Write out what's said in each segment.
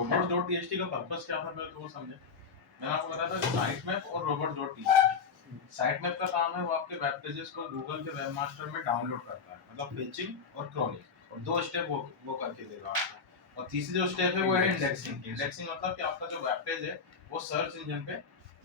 robots.txt का purpose क्या था पहले तो वो समझे। मैंने आपको बताया था साइट मैप और robots.txt। साइट मैप का काम है वो आपके वेब पेजेस को गूगल के वेब मास्टर में डाउनलोड करता है, मतलब फेचिंग और क्रॉलिंग, और 2 स्टेप वो करके देगा आपको। और तीसरी जो स्टेप है वो है इंडेक्सिंग। इंडेक्सिंग मतलब कि आपका जो वेब पेज है वो सर्च इंजन पे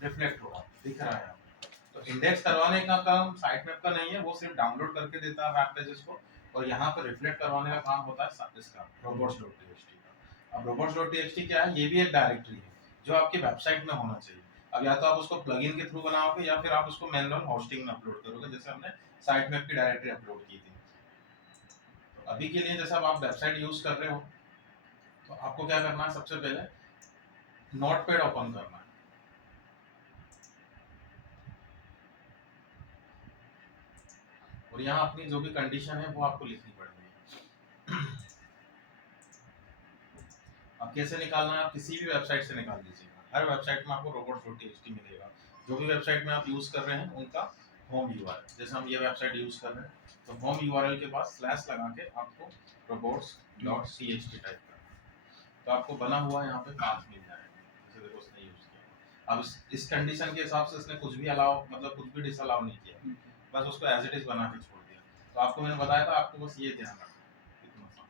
रिफ्लेक्ट होगा, दिख रहा है आपको। तो इंडेक्स करवाने का काम साइट मैप का नहीं है, वो सिर्फ डाउनलोड करके देता है वेब पेजेस को, और यहाँ पर रिफ्लेक्ट करवाने का काम होता है इसका robots.txt का। अब robots.txt क्या है, ये भी एक डायरेक्टरी है जो आपकी वेबसाइट में होना चाहिए। अब या तो आप उसको प्लगइन के थ्रू बनाओगे या फिर आप उसको मैनुअल होस्टिंग में अपलोड करोगे, जैसे हमने साइट मैप की डायरेक्टरी अपलोड की थी। तो अभी के लिए जैसे आप वेबसाइट यूज कर रहे हो तो आपको क्या करना है, सबसे पहले नोटपैड ओपन करना है। और यहाँ अपनी जो भी कंडीशन है वो आपको लिखनी पड़ेगी। अब कैसे निकालना है, आप किसी भी वेबसाइट से निकाल लीजिएगा, हर वेबसाइट में आपको robots.txt मिलेगा। जो भी वेबसाइट में आप यूज कर रहे हैं उनका होम यूआरएल, जैसे हम ये वेबसाइट यूज कर रहे हैं तो होम यूआरएल के पास स्लैश लगा के आपको robots.txt टाइप करना है, तो आपको बना हुआ यहाँ पे पाथ मिल जाएगा। जैसे देखो उसने यूज किया, अब इस कंडीशन के हिसाब से इसने कुछ भी अलाउ मतलब कुछ भी डिसअलाउ नहीं किया, बस उसको एज इट इज बना के छोड़ दिया। तो आपको मैंने बताया था आपको बस ये ध्यान रखना है, इतना सा।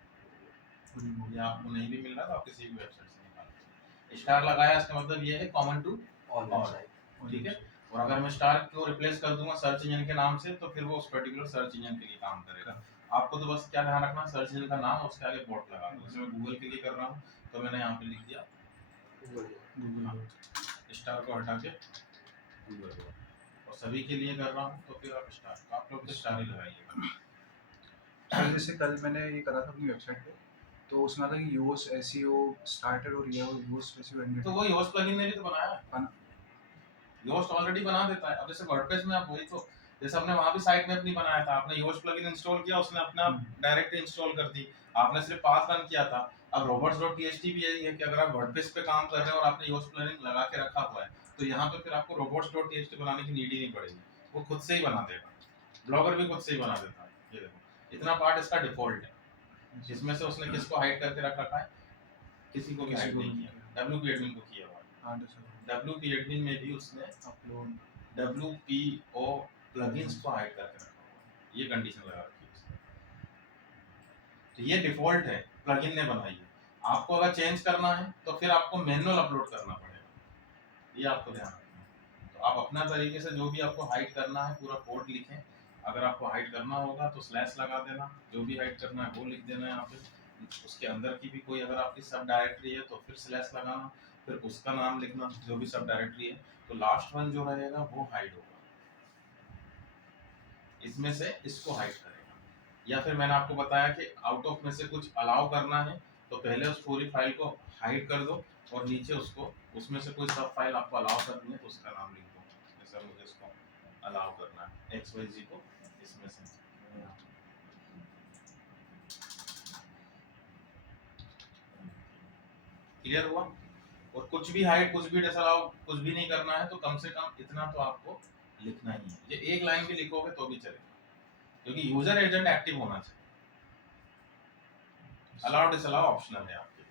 ये आपको नहीं भी मिल रहा तो आप किसी भी वेबसाइट से निकाल सकते। स्टार लगाया इसका मतलब ये है कॉमन टू ऑल वेबसाइट, ठीक है। और अगर मैं स्टार को रिप्लेस कर दूंगा सर्च इंजन के नाम से तो फिर वो उस पर्टिकुलर सर्च इंजन के लिए काम करेगा। आपको तो बस क्या ध्यान रखना, सर्च इंजन का नाम और उसके आगे बॉट लगा दो। जैसे मैं गूगल के लिए कर रहा हूँ तो मैंने यहाँ पे लिख दिया गूगल, स्टार को हटा के गूगल। और सभी के लिए कर रहा हूँ तो फिर आप स्टार, आप लोग तो स्टार ही लगाइएगा। सर जैसे कल मैंने ये करा था अपनी वेबसाइट पे, तो उसमें था कि योस एसईओ स्टार्टेड और ये योस एसईओ एंडेड। तो वो योस प्लगइन ने भी तो बनाया है, योस्ट ऑलरेडी बना देता है। अब जैसे वर्डप्रेस में आप वही तो, जैसे हमने वहां भी साइट मैप नहीं बनाया था, आपने योस्ट प्लगइन इंस्टॉल किया, उसने अपना डायरेक्ट इंस्टॉल कर दी, आपने सिर्फ पाथ रन किया था। अब robots.txt भी यही है कि अगर आप वर्डप्रेस पे काम कर रहे हैं और आपने योस्ट प्लगइन लगा के रखा हुआ है तो यहाँ पे फिर आपको robots.txt बनाने की नीड ही नहीं पड़ेगी, वो खुद से ही बना देगा। ब्लॉगर भी खुद से ही बना देता है। ये देखो इतना पार्ट इसका डिफॉल्ट है, इसमें से उसने किसको हाइड करके रख रखा है, किसी को भी हाइड नहीं किया, WP एडमिन को किया हुआ है। WP एडमिन में भी उसने अपलोड WPO प्लगइन्स को हाइड करके रखा हुआ है, ये कंडीशन लगा रखी है उसने। तो ये डिफॉल्ट है, प्लगइन ने बनाई है। आपको अगर चेंज करना है तो फिर आपको मैनुअल अपलोड करना पड़ेगा, ये आपको ध्यान रखना है। तो आप अपना तरीके से जो भी आपको हाइड करना है पूरा कोड लिखें। अगर आपको हाइड करना होगा तो स्लैश लगा देना, जो भी हाइड करना है वो लिख देना यहाँ पे। उसके अंदर की भी कोई अगर आपकी सब डायरेक्टरी है तो फिर स्लैश लगाना, फिर उसका नाम लिखना जो भी सब डायरेक्टरी है, तो लास्ट वन जो रहेगा वो हाइड होगा, इसमें से इसको हाइड करेगा। या फिर मैंने आपको बताया कि आउट ऑफ में से कुछ अलाउ करना है तो पहले उस पूरी फाइल को हाइड कर दो और नीचे उसको उसमें से कोई सब फाइल आपको अलाउ करनी है तो उसका नाम लिख दो। जैसे मुझे इसको अलाउ करना है XYZ को इसमें से, क्लियर हुआ। और कुछ भी हाइड कुछ भी डिसअलाउ कुछ भी नहीं करना है तो कम से कम इतना तो आपको लिखना ही है। ये एक लाइन भी लिखोगे तो भी चलेगा क्योंकि यूजर एजेंट एक्टिव होना चाहिए। अलाउ डिसअलाउ ऑप्शनल है आपके लिए।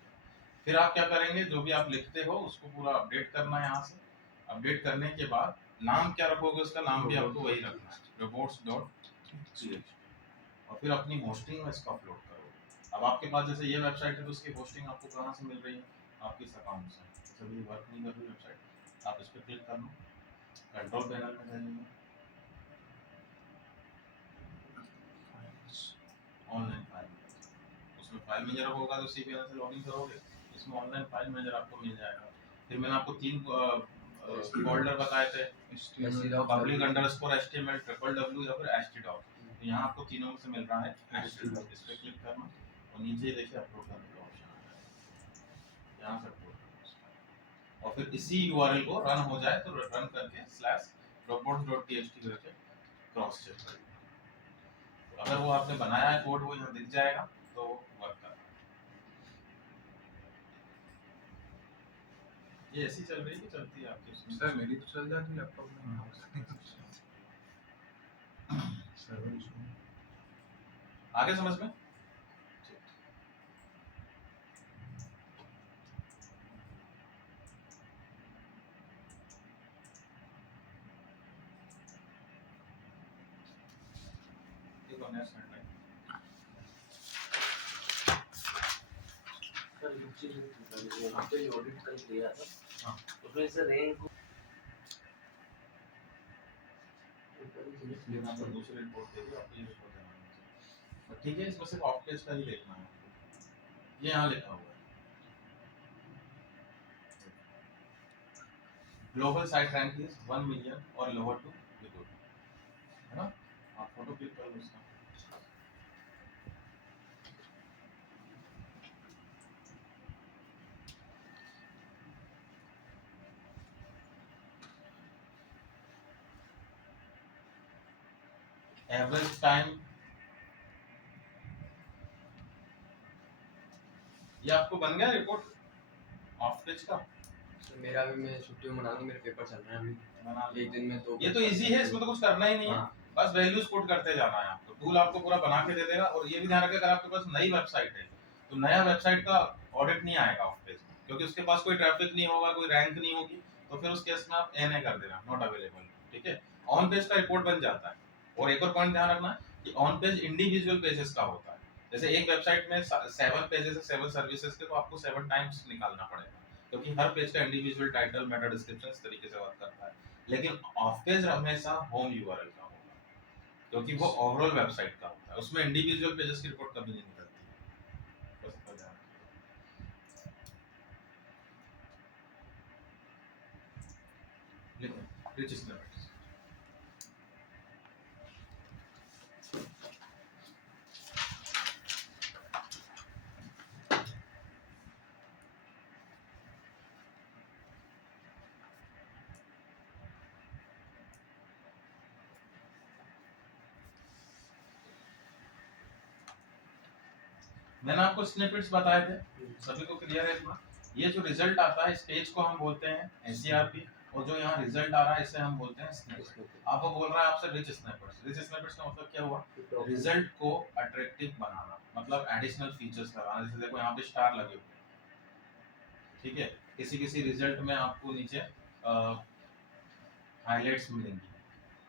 फिर आप क्या करेंगे, जो भी आप लिखते हो उसको पूरा अपडेट करना है यहाँ से। अपडेट करने के बाद नाम क्या रखोगे, उसका नाम भी आपको वही रखना है robots.txt, और फिर अपनी होस्टिंग में इसको अपलोड करोगे। अब आपके पास जैसे ये वेबसाइट है तो उसकी होस्टिंग आपको कहाँ से मिल रही है, आपके इस अकाउंट से। जैसे भी वर्क नहीं कर रही वेबसाइट, आप इस पर क्लिक करना, कंट्रोल पैनल में जाइए, ऑनलाइन फाइल, उसमें फाइल मैनेजर होगा तो CPN से लॉगिन करोगे, इसमें ऑनलाइन फाइल मैनेजर आपको मिल जाएगा। फिर मैंने आपको 3 फोल्डर बताए थे, public underscore HTML www या फिर htdoc। तो यहाँ आपको तीनों में से मिल रहा है htdoc, इस पे क्लिक करना और नीचे देखिए अपलोड करने का ऑप्शन आ जाएगा, यहाँ से अपलोड करना। और फिर इसी URL को रन हो जाए तो रन करके /robots.txt करके क्रॉस चेक करिए। तो अगर वो आपने बनाया है कोड वो यहाँ दिख जाएगा तो वर्क कर रहा है। ये ऐसी चल रही है कि चलती है आपकी उसमें? सर मेरी तो चल जाती है लैपटॉप में, सर्वर इशू आगे समझ में। देखो नेक्स्ट हेडलाइन सर एक चीज यहाँ पे ऑडिट कल किया था, हाँ। उसमें से रैंक ये मैं आपको दूसरी रिपोर्ट दे दी, आपको ये रिपोर्ट देना है। ठीक है, इसमें सिर्फ ऑफ पेज का ही देखना है आपको। ये यहाँ लिखा हुआ है global site rank is 1 million और लोअर टू बिलो, है ना? आप फोटो क्लिक कर लो उसका। एवरेज टाइम, ये आपको बन गया रिपोर्ट ऑफ पेज का? सर मेरा भी, मैं छुट्टी में मनाऊंगा, मेरे पेपर चल रहे हैं अभी, बना एक दिन में 2 ये तो इजी है, इसमें तो कुछ करना ही नहीं है। हाँ। बस वैल्यूज पुट करते जाना है आपको, टूल आपको पूरा बना के दे देगा। और ये भी ध्यान रखें, अगर आपके पास नई वेबसाइट है तो नया वेबसाइट का ऑडिट नहीं आएगा ऑफ पेज में, क्योंकि उसके पास कोई ट्रैफिक नहीं होगा, कोई रैंक नहीं होगी, तो फिर उस केस में आप एनए कर देना, नॉट अवेलेबल। ठीक है, ऑन पेज का रिपोर्ट बन जाता है। और एक और पॉइंट ध्यान रखना कि ऑन पेज इंडिविजुअल पेजेस का होता है। जैसे एक वेबसाइट में 7 पेजेस है 7 सर्विसेज के, तो आपको 7 टाइम्स निकालना पड़ेगा, क्योंकि हर पेज का इंडिविजुअल टाइटल, मेटा डिस्क्रिप्शन इस तरीके से वर्क करता है। लेकिन ऑफ पेज हमेशा होम यूआरएल का होगा, क्योंकि वो ओवरऑल वेबसाइट का होता है, उसमें इंडिविजुअल पेजेस की रिपोर्ट कभी नहीं निकलती। बस इतना ध्यान रखिए। लिखो रिच स्निपेट्स। मैंने आपको स्निपेट्स बताए थे, सभी को क्लियर है इतना? ये जो रिजल्ट आता है इस पेज को हम बोलते हैं एससीआरपी, और जो यहाँ रिजल्ट आ रहा है इसे हम बोलते हैं स्निपेट। आपको बोल रहा है आपसे रिच स्निपेट्स। रिच स्निपेट्स का मतलब क्या हुआ? रिजल्ट को अट्रैक्टिव बनाना, मतलब एडिशनल फीचर्स लगाना। जैसे देखो यहाँ पे स्टार लगे हुए हैं, ठीक है? किसी किसी रिजल्ट में आपको नीचे हाइलाइट्स मिलेंगी,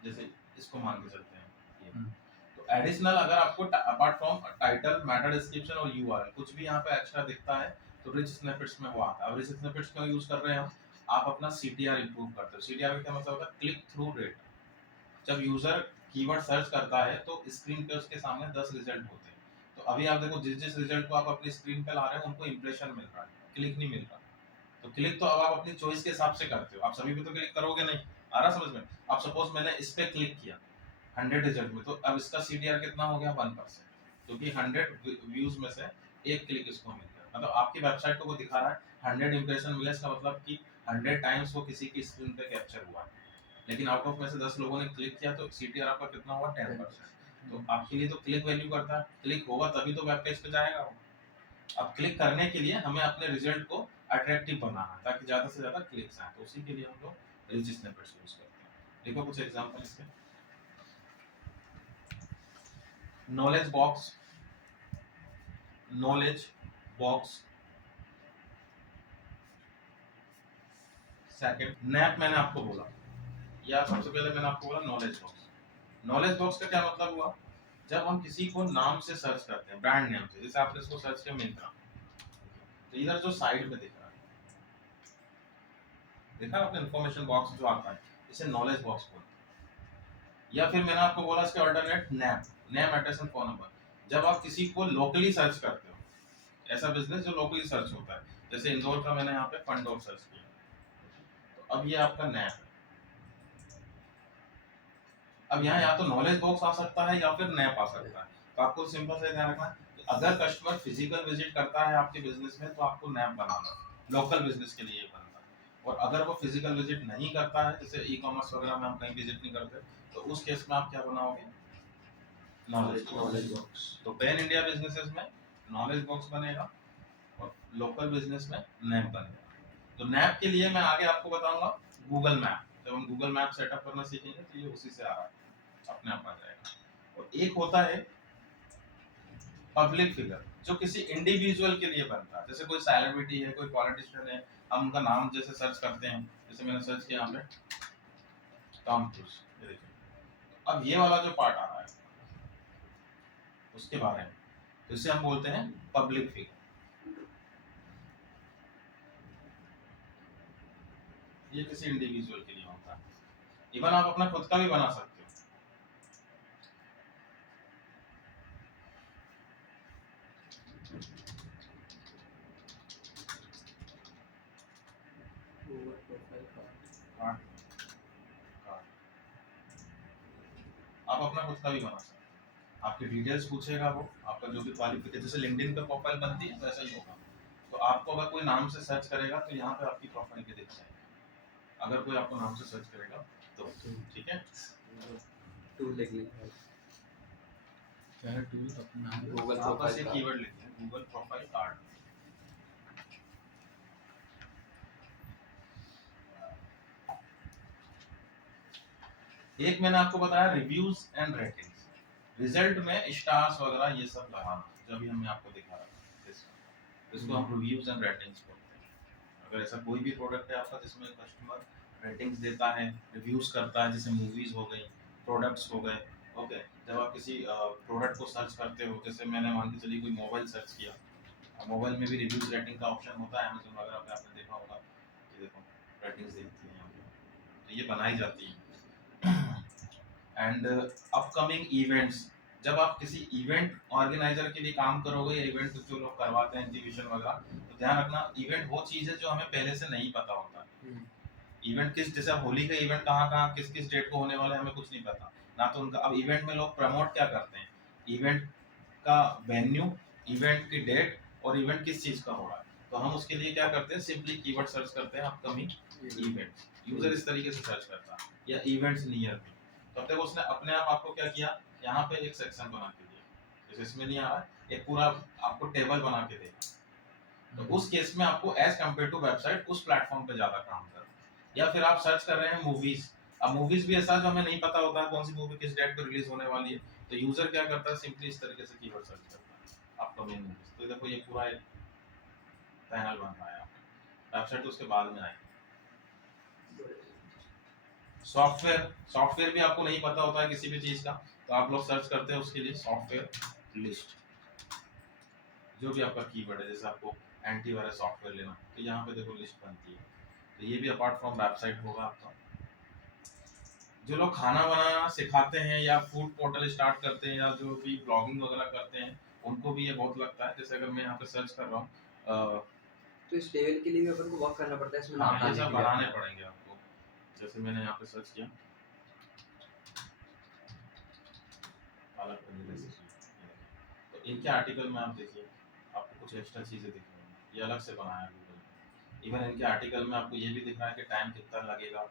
जैसे इसको मान के चलते हैं ये। तो एडिशनल अगर आपको apart from title, Meta description और यूआरएल कुछ भी यहाँ पे एक्स्ट्रा दिखता है तो रिच स्निपेट्स में वो आता है। अब रिच स्निपेट्स क्यों यूज कर रहे हैं हम? आप अपना सीटीआर इंप्रूव करते हो। सीटीआर का क्या मतलब होता है? Click through rate. जब यूजर कीवर्ड सर्च करता है तो स्क्रीन पे उसके सामने 10 रिजल्ट होते हैं, तो अभी आप देखो जिस जिस रिजल्ट को आप अपनी स्क्रीन पे ला रहे हो उनको इंप्रेशन मिल रहा है, क्लिक नहीं मिल रहा। तो क्लिक तो अब आप अपनी चॉइस के हिसाब से करते हो, आप सभी पे तो क्लिक करोगे नहीं। आ रहा समझ में? अब सपोज मैंने इस पे क्लिक किया 100 रिजल्ट में, तो अब इसका सीटीआर कितना हो गया? 1%, क्योंकि 100 व्यूज में से एक क्लिक इसको मिल गया। मतलब आपकी वेबसाइट को वो दिखा रहा है 100 इंप्रेशन मिले, इसका मतलब कि 100 टाइम्स वो किसी की स्क्रीन पे कैप्चर हुआ है। लेकिन आउट ऑफ में से 10 लोगों ने क्लिक किया तो सीटीआर आपका कितना हुआ? 10%। तो आपके लिए तो क्लिक वैल्यू करता है, क्लिक होगा तभी तो वेब पेज पे जाएगा वो। अब क्लिक करने के लिए हमें अपने रिजल्ट को अट्रैक्टिव बनाना है ताकि ज्यादा से ज्यादा क्लिक्स आए, तो उसी के लिए हम लोग रिच स्निपेट्स यूज करते हैं। देखो कुछ एग्जांपल इसके। Knowledge box, knowledge box. Second nap, मैंने आपको बोला, या सबसे पहले मैंने आपको बोला नॉलेज बॉक्स। नॉलेज बॉक्स का क्या मतलब हुआ? जब हम किसी को नाम से सर्च करते हैं, ब्रांड नेम से, जैसे आपने इसको सर्च किया मिंत्रा, तो इधर जो साइड में दिख रहा है, देखा आपने इन्फॉर्मेशन बॉक्स जो आता है, इसे नॉलेज बॉक्स बोलते हैं। या फिर मैंने आपको बोला इसके alternate nap, name address and phone number. जब आप किसी को लोकली सर्च करते हो, ऐसा बिजनेस जो लोकली सर्च होता है, जैसे इंदौर का मैंने यहाँ पे फंडोर सर्च किया, तो अब ये आपका नैप है। अब यहाँ या तो नॉलेज बॉक्स आ सकता है या फिर नैप आ सकता है। तो आपको सिंपल से ध्यान रखना कि अगर कस्टमर फिजिकल विजिट करता है आपके बिजनेस में तो आपको नैप बनाना, लोकल बिजनेस के लिए बनता है। और अगर वो फिजिकल विजिट नहीं करता है, जैसे ई कॉमर्स वगैरह में हम कहीं विजिट नहीं करते, तो उस केस में आप क्या बनाओगे? Knowledge box. तो पैन इंडिया बिजनेसेस में नॉलेज बॉक्स बनेगा और लोकल बिजनेस में नैप बनेगा। तो नैप के लिए मैं आगे आपको बताऊंगा गूगल मैप। जब हम गूगल मैप सेटअप करना सीखेंगे तो ये उसी से आ रहा है, अपने आप आ जाएगा। और एक होता है पब्लिक फिगर, जो किसी इंडिविजुअल के लिए बनता है, जैसे कोई सेलिब्रिटी है, कोई पॉलिटिशियन है, हम उनका नाम जैसे सर्च करते हैं, जैसे मैंने सर्च किया यहाँ पे टॉम क्रूज, ये देखिए। अब ये वाला जो पार्ट आ रहा है, उसके बारे में, तो इसे हम बोलते हैं पब्लिक फिगर। ये किसी इंडिविजुअल के लिए होता है। इवन आप अपना खुद का भी बना सकते हो। Google profile card. Card, card. आप अपना खुद का भी बना सकते हो। आपके डिटेल्स पूछेगा वो, आपका जो भी क्वालिफिकेशन, जैसे लिंक्डइन पे प्रोफाइल बनती है वैसा ही होगा। तो आपको अगर कोई नाम से सर्च करेगा तो यहाँ पे आपकी प्रोफाइल के दिख जाएगी, अगर कोई आपको नाम से सर्च करेगा तो। ठीक है, टूल लिख लेंगे। क्या है टूल अपना नाम? गूगल आप बस प्रोफाइल ये कार्ड। कीवर्ड लिखते हैं, गूगल प्रोफाइल कार्ड। एक मैंने आपको बताया रिव्यूज एंड रेटिंग्स, रिजल्ट में स्टार्स वगैरह ये सब लगाना, जो भी हमने आपको दिखा रहा था इसको हम रिव्यूज एंड रेटिंग्स बोलते हैं। अगर ऐसा कोई भी प्रोडक्ट है आपका जिसमें कस्टमर रेटिंग्स देता है, रिव्यूज करता है, जैसे मूवीज हो गई, प्रोडक्ट्स हो गए, ओके। जब आप किसी प्रोडक्ट को सर्च करते हो, जैसे मैंने मान के चलिए कोई मोबाइल सर्च किया, मोबाइल में भी रिव्यूज रेटिंग का ऑप्शन होता है अमेज़न वगैरह पे, आपने देखा होगा। ये देखो रेटिंग्स देखती हैं यहाँ पे, तो ये बनाई जाती है। एंड अपकमिंग इवेंट्स, जब आप किसी इवेंट ऑर्गेनाइजर के लिए काम करोगे, या इवेंट जो लोग करवाते हैं एग्जीबिशन वगैरह, तो ध्यान रखना इवेंट वो चीज़ है जो हमें पहले से नहीं पता होता। इवेंट किस, जैसे अब होली का इवेंट कहाँ कहाँ किस किस डेट को होने वाला है हमें कुछ नहीं पता ना, तो उनका अब इवेंट में लोग प्रमोट क्या करते हैं, इवेंट का वेन्यू, इवेंट की डेट और इवेंट किस चीज़ का हो रहा है, तो हम उसके लिए क्या करते हैं, सिंपली कीवर्ड सर्च करते हैं अपकमिंग इवेंट्स। यूजर इस तरीके से सर्च करता है, या इवेंट्स नियर मी, तब तक उसने अपने आप आपको क्या किया, यहाँ पे एक सेक्शन बना के दिया, जैसे इसमें नहीं आ रहा है, एक पूरा आपको टेबल बना के देगा। तो उस केस में आपको एज कम्पेयर टू वेबसाइट उस प्लेटफॉर्म पे ज्यादा काम करना। या फिर आप सर्च कर रहे हैं मूवीज, अब मूवीज भी ऐसा जो हमें नहीं पता होता है कौन सी मूवी किस डेट पर रिलीज होने वाली है, तो यूजर क्या करता है, सिंपली इस तरीके से कीवर्ड सर्च करता है आपका मेन मूवीज। तो देखो ये पूरा एक पैनल बन रहा है, वेबसाइट उसके बाद में आएगी। सॉफ्टवेयर, सॉफ्टवेयर भी आपको नहीं पता होता है किसी भी चीज का, तो आप लोग सर्च करते हैं उसके लिए सॉफ्टवेयर लिस्ट, जो भी आपका कीवर्ड है, जैसे आपको एंटीवायरस सॉफ्टवेयर लेना, तो यहाँ पे देखो लिस्ट बनती है। तो ये भी अपार्ट फ्रॉम वेबसाइट होगा आपका। जो लोग खाना बनाना सिखाते हैं, या फूड पोर्टल स्टार्ट करते हैं, या जो भी ब्लॉगिंग वगैरह करते हैं, उनको भी ये बहुत लगता है। जैसे अगर मैं यहाँ पे सर्च कर रहा हूँ, तो इस लेवल के लिए भी अपन को वर्क करना पड़ता है इसमें नाम हाँ, ये डालने सब के लिए बनाने अपना। पड़ेंगे आपको। जैसे मैंने यहाँ पे सर्च किया पालक पनीर रेसिपी, तो इनके आर्टिकल में आप देखिए आपको कुछ एक्स्ट्रा चीज़ें दिख रही हैं, ये अलग से बनाया है गूगल ने। इवन इनके आर्टिकल में आपको ये भी दिख रहा है कि टाइम कितना लगेगा,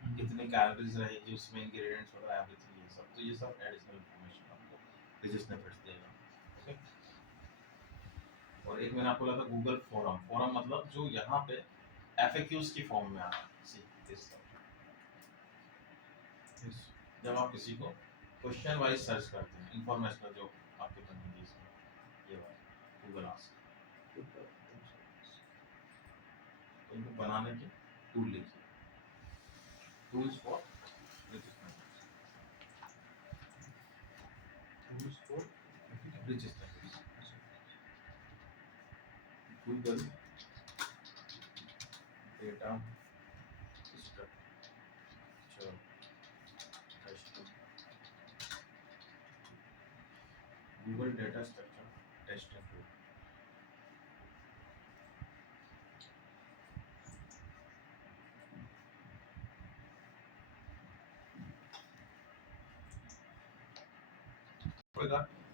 कितनी कैलोरीज रहेगी उसमें, इंग्रेडिएंट्स वगैरह एवरीथिंग, ये सब, तो ये सब एडिशनल इन्फॉर्मेशन आपको बिजनेस में फिट देगा। ओके। और एक मैंने आपको लगा गूगल फोरम, फोरम मतलब जो यहाँ पे एफएक्यूज की फॉर्म में आ रहा है। सी दिस, जब आप किसी को क्वेश्चन वाइज सर्च करते हैं, इंफॉर्मेशन जो आपके बनेंगे इसमें, ये वाला गूगल आस्क, तो इनको बनाने के टूल लिखिए, tools for register, Google data structure testing, Google data structure testing tool.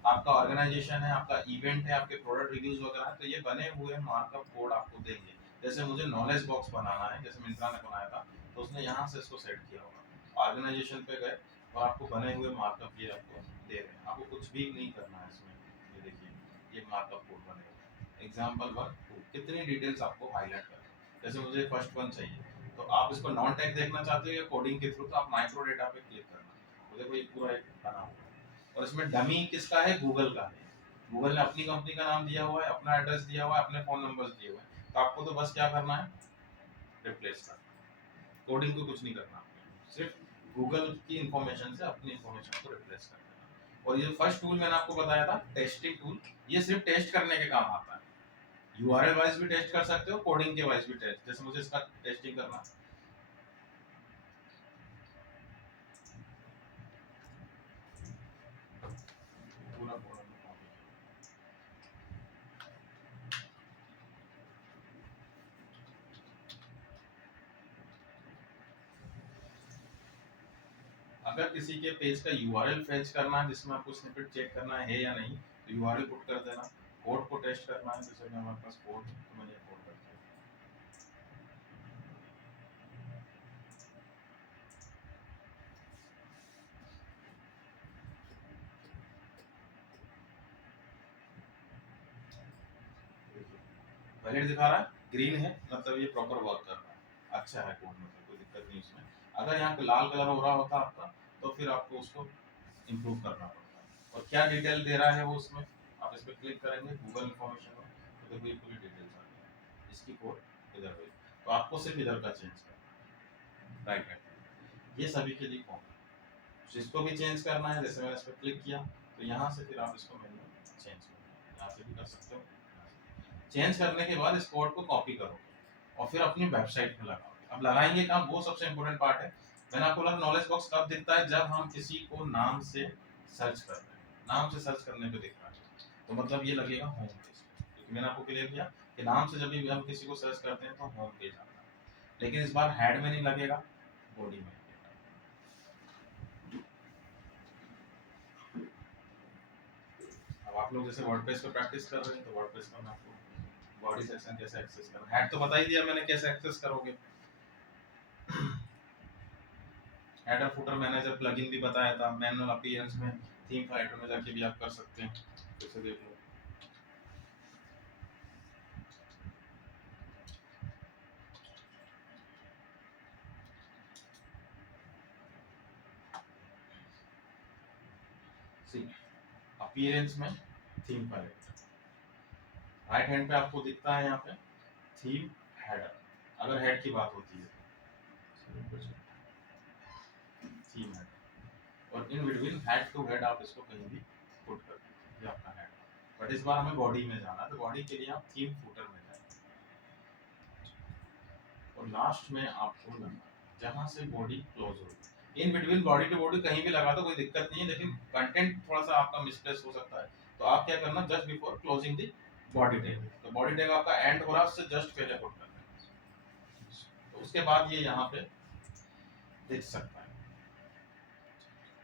आपका ऑर्गेनाइजेशन है, आपका इवेंट है, आपके प्रोडक्ट रिव्यूज वगैरह है, तो ये बने हुए मार्कअप कोड आपको देंगे। जैसे मुझे नॉलेज बॉक्स बनाना है, जैसे मिंत्रा ने बनाया था, तो उसने यहाँ से इसको सेट किया होगा, ऑर्गेनाइजेशन पे गए और आपको बने हुए मार्कअप ये आपको दे रहे हैं, आपको कुछ भी नहीं करना है इसमें। ये देखिए ये मार्कअप कोड बनेगा, एग्जाम्पल 1 2, कितनी डिटेल्स आपको हाईलाइट करना है। जैसे मुझे फर्स्ट वन चाहिए, तो आप इसको नॉन टैग देखना चाहते हो या कोडिंग के थ्रू, तो आप माइक्रो डेटा पे क्लिक करना, तो देखो ये पूरा एक बना हुआ है। और इसमें डमी किसका है, गूगल का है। गूगल ने अपनी कंपनी का नाम दिया हुआ है, अपना एड्रेस दिया हुआ है, अपने फोन नंबर्स दिए हुए हैं, तो आपको तो बस क्या करना है, रिप्लेस करना, कोडिंग को कुछ नहीं करना, सिर्फ गूगल की इंफॉर्मेशन से अपनी इंफॉर्मेशन को रिप्लेस करना। और ये फर्स्ट टूल मैंने आपको बताया था टेस्टिंग टूल, ये सिर्फ टेस्ट करने के काम आता है। यूआरएल वाइज भी टेस्ट कर सकते हो, कोडिंग के वाइज भी टेस्ट, जैसे मुझे इसका टेस्टिंग करना है। पूरा कोड हमने copy किया। अगर किसी के पेज का यूआरएल फेच करना है जिसमें आपको स्निपेट चेक करना है या नहीं, तो यूआरएल पुट कर देना। कोड को टेस्ट करना है, जैसे कि हमारे पास कोड है तो मैंने कोड कर दिया। वैलिड दिखा रहा है, ग्रीन है, मतलब ये प्रॉपर वर्क कर रहा है, अच्छा है कोड, मतलब कोई दिक्कत नहीं उसमें। अगर यहाँ पे लाल कलर हो रहा होता आपका, तो फिर आपको उसको इम्प्रूव करना पड़ता है। और क्या डिटेल दे रहा है वो उसमें, आप इस पर क्लिक करेंगे गूगल इन्फॉर्मेशन में, तो देखो ये पूरी डिटेल्स आ गई है। इसकी कोड इधर हुई, तो आपको सिर्फ इधर का चेंज करना है, राइट राइट, ये सभी के लिए कॉमन है। तो इसको भी चेंज करना है, जैसे मैंने इस पर क्लिक किया, तो यहाँ से फिर आप इसको मेन्यू चेंज करो, यहाँ से भी कर सकते हो। चेंज करने के बाद इस कोड को कॉपी करो और फिर अपनी वेबसाइट में लगाओ। अब लगाएंगे कहाँ, वो सबसे इंपॉर्टेंट पार्ट है। मैंने आपको बोला नॉलेज बॉक्स कब दिखता है, जब हम किसी को नाम से सर्च कर रहे हैं, नाम से सर्च करने पे दिख रहा है, तो मतलब ये लगेगा होम पेज, क्योंकि मैंने आपको क्लियर किया कि नाम से जब भी हम किसी को सर्च करते हैं तो होम पेज आता है। लेकिन इस बार हेड में नहीं लगेगा, बॉडी में लगेगा। अब आप लोग जैसे वर्डप्रेस पे प्रैक्टिस कर रहे हैं, तो वर्डप्रेस का मैं आपको बॉडी सेक्शन कैसे एक्सेस करना, हेड तो बता ही दिया मैंने कैसे एक्सेस करोगे। हेडर फुटर मैनेजर प्लगइन भी बताया था, मैनुअल अपीयरेंस में थीम फाइटर में जाके भी आप कर सकते हैं, जैसे देख लो। सी अपीयरेंस में थीम फाइटर, राइट हैंड पे आपको दिखता है यहाँ पे थीम हेडर, अगर हेड की बात होती है थीम हेडर, और in between head to head आप इसको कहीं भी पुट कर दीजिए, ये आपका हेड। बट इस बार हमें बॉडी में जाना है, तो बॉडी के लिए आप थीम फुटर में जाए और लास्ट में आपको लगना जहाँ से बॉडी क्लोज होगी। In between body to body कहीं भी लगा दो, कोई दिक्कत नहीं है, लेकिन कंटेंट थोड़ा सा आपका मिसप्लेस हो सकता है, तो आप क्या करना, just before closing the body tag, तो बॉडी टैग आपका एंड हो रहा है उससे जस्ट पहले पुट करना है, तो उसके बाद ये यहाँ पे दिख सकता है।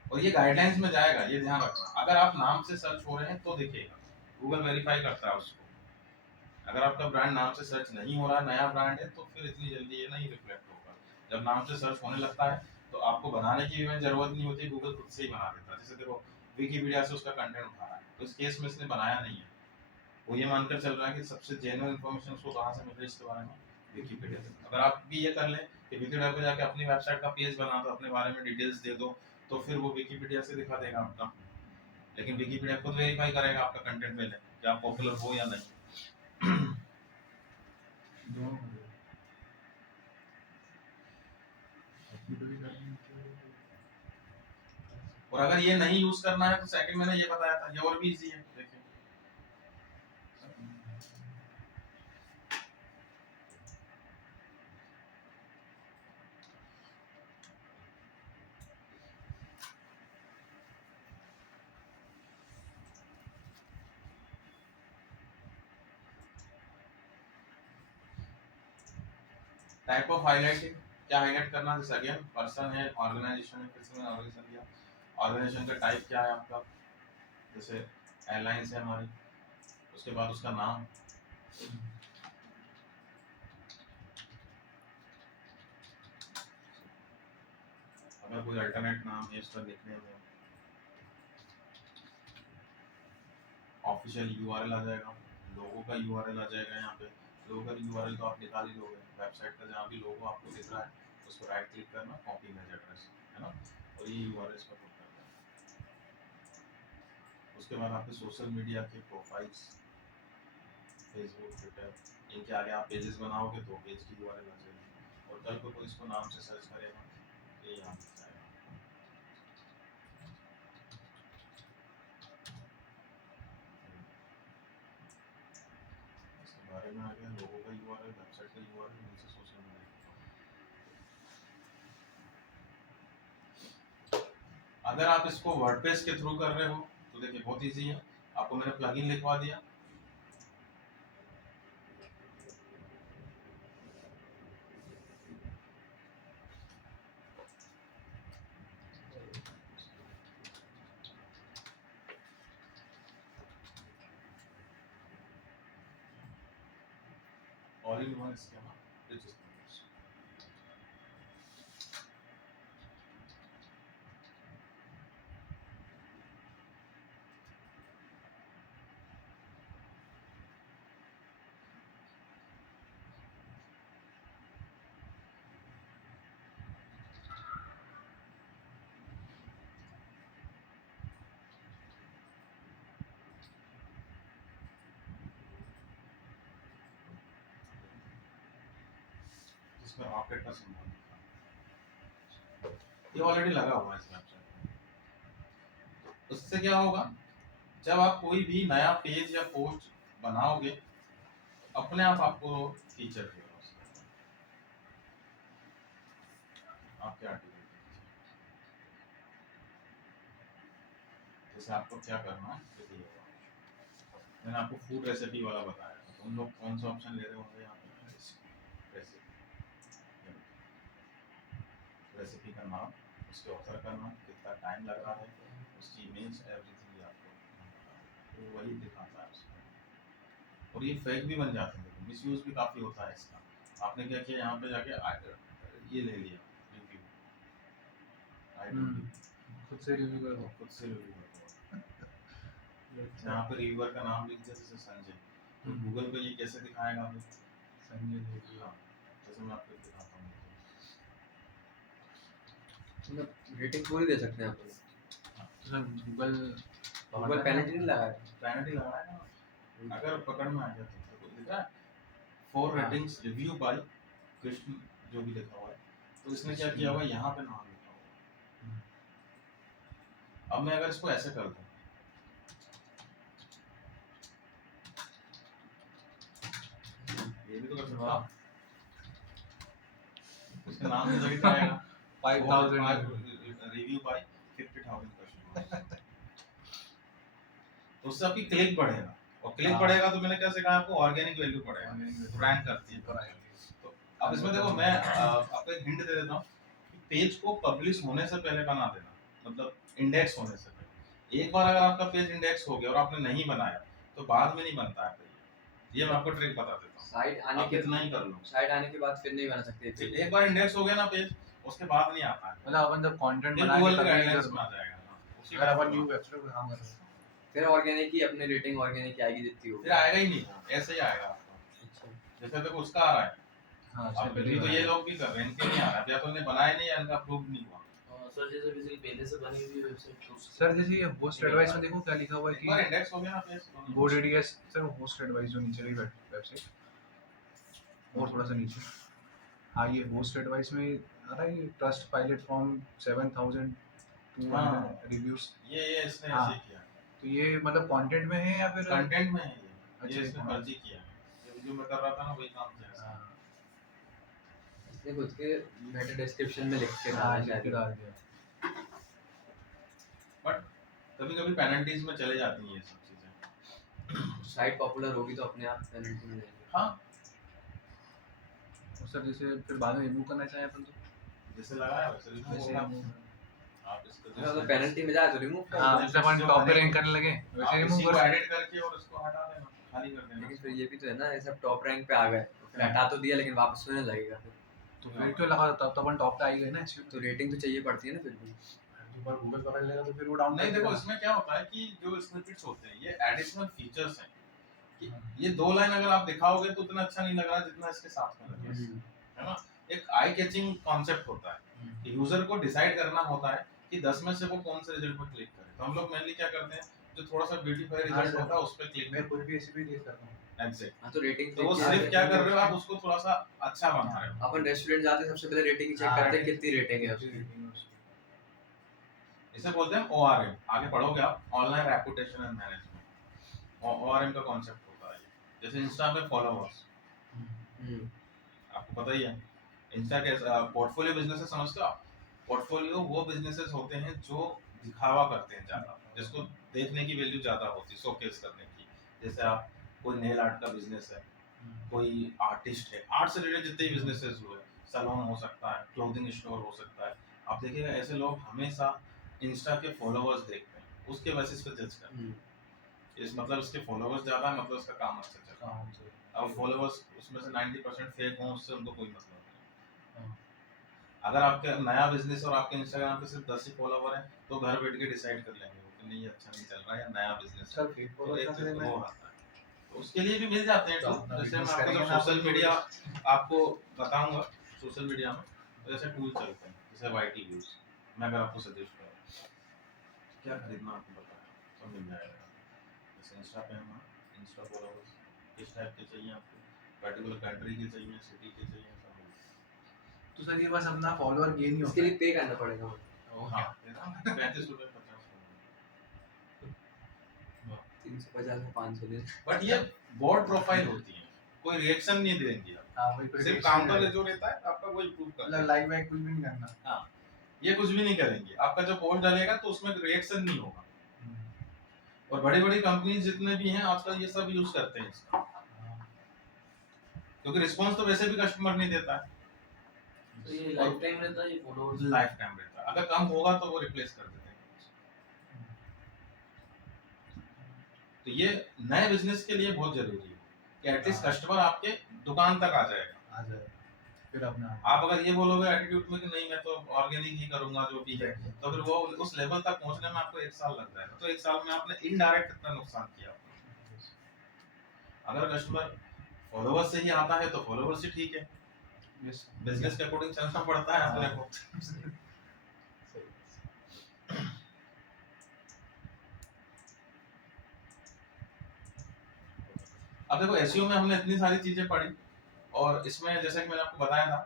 और ये गाइडलाइंस में जाएगा, ये ध्यान रखना, अगर आप नाम से सर्च हो रहे हैं तो दिखेगा, गूगल वेरीफाई करता है उसको। अगर आपका ब्रांड नाम से सर्च नहीं हो रहा है, नया ब्रांड है, तो फिर इतनी जल्दी ये नहीं रिफ्लेक्ट होगा। जब नाम से सर्च होने लगता है तो आपको बनाने की भी जरूरत नहीं होती, गूगल खुद से ही बना देता है। जैसे देखो विकिपीडिया से उसका कंटेंट उठा रहा है, तो इस केस में इसने बनाया नहीं है, वो ये मानकर चल रहा है कि सबसे जेन्युइन इन्फॉर्मेशन उसको कहाँ से मिल रही है इसके बारे में, विकिपीडिया से। अगर आप भी ये कर लें कि विकिपीडिया पे जाके अपनी वेबसाइट का पेज बना दो, अपने बारे में डिटेल्स दे दो, तो फिर वो विकिपीडिया से दिखा देगा आपका, लेकिन विकिपीडिया खुद वेरीफाई करेगा आपका कंटेंट पहले कि आप पॉपुलर हो या नहीं। दोनों हो गए। अपनी बड़ी गाड़ी में और अगर ये नहीं यूज करना है तो सेकंड मैंने ये बताया था, ये और भी इजी है, देखिए। टाइप ऑफ हाईलाइटिंग, क्या हाईलाइट करना, जैसे अगेन पर्सन है, ऑर्गेनाइजेशन है, किसी में ऑर्गेनाइजेशन दिया, ऑर्गेनाइजेशन का टाइप क्या है आपका, जैसे एयरलाइंस है हमारी, उसके बाद उसका नाम, अगर कोई अल्टरनेट नाम है उसका लिखने में, ऑफिशियल यूआरएल आ जाएगा, लोगो का यूआरएल आ जाएगा, यहाँ पे लोगो का यूआरएल तो आप निकाल ही लोगे, वेबसाइट का जहाँ भी लोगो आपको दिख रहा है उस पर राइट क्लिक करना, कॉपी इमेज एड्रेस, है ना, और ये यूआरएल पर पुट करना है। उसके बाद आपके सोशल मीडिया के प्रोफाइल्स, फेसबुक, ट्विटर, इनके आगे आप पेजेस बनाओगे तो पेज की यूआरएल आ जाएगी, और कल को कोई इसको नाम से सर्च करेगा तो ये यहाँ दिख जाएगा। बारे में आ गया, लोगों का यूआरएल, वेबसाइट का यूआरएल, नीचे सोशल मीडिया। अगर आप इसको वर्डप्रेस के थ्रू कर रहे हो तो देखिए बहुत इजी है, आपको मैंने प्लगइन लिखवा दिया। All in one schema rich students. जिसमें रॉकेट का सिंबल दिखा है। ये ऑलरेडी लगा हुआ है इस वेबसाइट में। उससे क्या होगा, जब आप कोई भी नया पेज या पोस्ट बनाओगे, अपने आप आपको फीचर देगा उसका। आपके आर्टिकल जैसे आपको क्या करना है, देखिए मैंने आपको फूड रेसिपी वाला बताया था, तो उन लोग कौन सा ऑप्शन ले रहे होंगे यहाँ पे, रेसिपी का नाम, उसके ऑथर का नाम, कितना टाइम लग रहा है, उसकी इमेज, एवरीथिंग आपको तो वही दिखाता है उसका। और ये फेक भी बन जाते हैं, मिसयूज भी काफ़ी होता है इसका। आपने क्या किया, यहाँ पे जाके ये ले लिया रिव्यू, खुद से रिव्यू कर दो। खुद से रिव्यू कर दो। यहाँ पे रिव्यूअर का नाम लिख दिया जैसे संजय, तो गूगल पे ये कैसे दिखाएगा फिर, संजय रिव्यू। हाँ, जैसे मैं आपको दिखाता हूँ। मतलब रेटिंग पूरी दे सकते हैं आप तो सर गूगल पेनल्टी नहीं लगा है। पेनल्टी लगा है ना, अगर पकड़ में आ गया तो लिख रहा है 4 रेटिंग्स रिव्यू बाय कृष्ण जो भी लिखा हुआ है, तो इसने क्या किया हुआ है, यहाँ पे नाम लिखा हुआ है। अब मैं अगर इसको ऐसे कर दूँ, ये भी तो कर सकता हूँ, उसका नाम मुझे लिखा आएगा 5000 रिव्यू बाय 50,000 कस्टमर्स। तो उससे आपकी क्लिक बढ़ेगा, और क्लिक बढ़ेगा तो मैंने क्या सिखाया आपको, ऑर्गेनिक वैल्यू बढ़ेगा, रैंक करती है। तो अब इसमें देखो मैं आपको एक हिंट दे देता हूँ, पेज को पब्लिश होने से पहले बना देना, मतलब इंडेक्स होने से पहले। एक बार अगर आपका पेज इंडेक्स हो गया और आपने नहीं बनाया तो बाद में नहीं बनता है। ये मैं आपको ट्रिक बता देता हूँ, साइट आने आप के कितना ही कर लो, साइट आने के बाद फिर नहीं बना सकते। एक बार इंडेक्स हो गया ना पेज, उसके बाद नहीं आता है, मतलब अपन जब कंटेंट फिर बनाएंगे गूगल तभी गाइडलाइंस जरूर में आ जाएगा। उसी अगर का अपन न्यू वेबसाइट पे काम कर रहे हैं फिर ऑर्गेनिक ही अपनी रेटिंग ऑर्गेनिक आएगी जितनी होगी, फिर आएगा ही नहीं, ऐसे ही आएगा आपका। अच्छा जैसे देखो उसका आ रहा है, हाँ अब अभी तो ये लोग भी कर रहे हैं, इनके नहीं आ रहा है, या तो उन्हें बनाया नहीं या इनका अप्रूव नहीं हुआ। सर जैसे बेसिकली पहले से बनी हुई वेबसाइट तो सर जैसे ये होस्ट एडवाइस में देखो क्या लिखा हुआ है एक बार कि इंडेक्स हो गया ना page, GoDaddyS sir host advice जो नीचे रही वेबसाइट और थोड़ा सा नीचे, हाँ ये होस्ट एडवाइस में आ रहा है, ये ट्रस्ट पायलट फ्रॉम 7,200 हाँ। रिव्यूज। ये इसने हाँ। ऐसे किया, तो ये मतलब कंटेंट में है या फिर कंटेंट में है ये अच्छा, इसने हाँ। फर्जी किया, जो मैं कर रहा था ना वही काम किया इसने। हाँ, इसने खुद के मेटा डिस्क्रिप्शन में लिख के हाँ, डाला लिख के शायद। डाल दिया। बट कभी कभी पेनल्टीज में चले जाती हैं ये सब चीजें। साइट पॉपुलर होगी तो अपने आप पेनल्टी मिल जाएगी। हाँ, और सर जैसे फिर बाद में रिमूव करना चाहे अपन तो जैसे लगाया वैसे remove वैसे होगा। remove- आप इसको अगर तो पेनल्टी मिल जाए तो रिमूव कर हाँ दो। जैसे अपन जो टॉप पे बनेगा, रैंक करने लगे आप वैसे इसी रिमूव को कर एडिट करके और इसको हटा देना, खाली कर देना। लेकिन फिर ये भी तो है ना, ये सब टॉप रैंक पे आ गए तो फिर हटा तो दिया लेकिन वापस होने लगेगा फिर, तो फिर क्यों लगा, तब तो अपन टॉप पे आ ही गए ना इसमें। तो रेटिंग तो चाहिए पड़ती है ना फिर भी। एक बार गूगल पकड़ लेगा तो फिर वो डाउन नहीं देखो इसमें क्या होता है कि जो स्निपेट्स होते हैं ये एडिशनल फीचर्स हैं, कि ये 2 लाइन अगर आप दिखाओगे तो उतना अच्छा नहीं लग रहा जितना इसके साथ में लग रहा है ना। एक आई कैचिंग कॉन्सेप्ट होता है, यूजर को डिसाइड करना होता है कि 10 में से वो कौन से रिजल्ट पर क्लिक करे। तो हम लोग मेनली क्या करते हैं, जो थोड़ा सा ब्यूटीफाई रिजल्ट होता है उस पर क्लिक मैं कोई भी ऐसी भी देख करता हूँ। एग्जैक्ट। हाँ तो रेटिंग तो वो सिर्फ क्या कर रहे हो, आप उसको थोड़ा सा अच्छा बना रहे हो। अपन रेस्टोरेंट जाते हैं सबसे पहले रेटिंग ही चेक करते हैं कितनी रेटिंग है उसकी। इसे बोलते हैं ORM, आगे पढ़ोगे आप, online reputation and management. ORM का कॉन्सेप्ट होता है, जैसे इंस्टा पे फॉलोवर्स, हम्म, आपको पता ही है इंस्टा के पोर्टफोलियो बिजनेसेस समझते हो आप? पोर्टफोलियो वो बिजनेसेस होते हैं जो दिखावा करते हैं ज्यादा, जिसको देखने की वैल्यू ज्यादा होती है, शोकेस करने की। जैसे आप कोई नेल आर्ट का बिजनेस है, कोई आर्टिस्ट है, आर्ट से रिलेटेड जितने भी बिजनेसेस हुए, सैलून हो सकता है, क्लोथिंग स्टोर हो सकता है, आप देखिएगा ऐसे लोग हमेशा इंस्टा के फॉलोवर्स देखते हैं, उसके बेसिस पे जज करते हैं। इस मतलब इसके फॉलोवर्स ज्यादा है, मतलब इसका काम अच्छा चल रहा है। अब फॉलोवर्स उसमें से 90% फेक हों, उससे उनको कोई मतलब नहीं। अगर आपका नया बिजनेस और आपके इंस्टाग्राम पे सिर्फ 10 ही फॉलोवर हैं, तो घर बैठ के डिसाइड कर लेंगे वो कि नहीं ये अच्छा नहीं चल रहा है या नया बिजनेस है, सर फेक तो फॉलोअर एक का फिर मैं वो आता है। तो उसके लिए भी मिल जाते हैं तो टूल, अपना जैसे मैं business आपको करेंगे जब ना सोशल अपन तो मीडिया आपको बताऊंगा, सोशल मीडिया में तो जैसे टूल चलते हैं, जैसे वाईटी व्यूज, मैं अगर आपको सजेस्ट करूँ क्या खरीदना आपको बताया, सब मिल जाएगा। जैसे इंस्टा पे हम इंस्टा फॉलोवर्स किस टाइप के चाहिए आपको, पर्टिकुलर कंट्री के चाहिए, सिटी के चाहिए, सब मिल जाएगा। तो सर ये बस अपना फॉलोअर गेन ही इसके होता लिए पे करना पड़ेगा मुझे। है। हाँ 35 रुपये 50 350 में 500 ले। बट ये बोर्ड प्रोफाइल होती है, कोई रिएक्शन नहीं देंगी आप, हाँ वही सिर्फ काउंटर जो रहता है आपका वो इम्प्रूव कर मतलब लाइक वाइक कुछ भी नहीं करना। हाँ, ये कुछ भी नहीं करेंगे, आपका जो पोस्ट डालेगा तो उसमें रिएक्शन नहीं होगा। और बड़ी बड़ी कंपनी जितने भी हैं आजकल ये सब यूज करते हैं इसका, क्योंकि रिस्पॉन्स तो वैसे भी कस्टमर नहीं देता है, तो ये लाइफ टाइम रहता है ये फॉलोवर्स? लाइफ टाइम रहता है, अगर कम होगा तो वो रिप्लेस कर देते हैं। तो ये नए बिजनेस के लिए बहुत जरूरी है कि एटलीस्ट हाँ। कस्टमर आपके दुकान तक आ जाएगा। आ जाएगा फिर अपना आप अगर ये बोलोगे एटीट्यूड में कि नहीं मैं तो ऑर्गेनिक ही करूंगा जो भी है, तो फिर वो उस लेवल तक पहुंचने में आपको 1 साल लग जाएगा, तो 1 साल में आपने इनडायरेक्ट कितना नुकसान किया आपने। अगर कस्टमर फॉलोवर्स से ही आता है तो फॉलोवर्स से ठीक है, यस बिजनेस के अकॉर्डिंग चलना पड़ता है अपने को। अब देखो एसईओ में हमने इतनी सारी चीजें पढ़ी, और इसमें जैसा कि मैंने आपको बताया था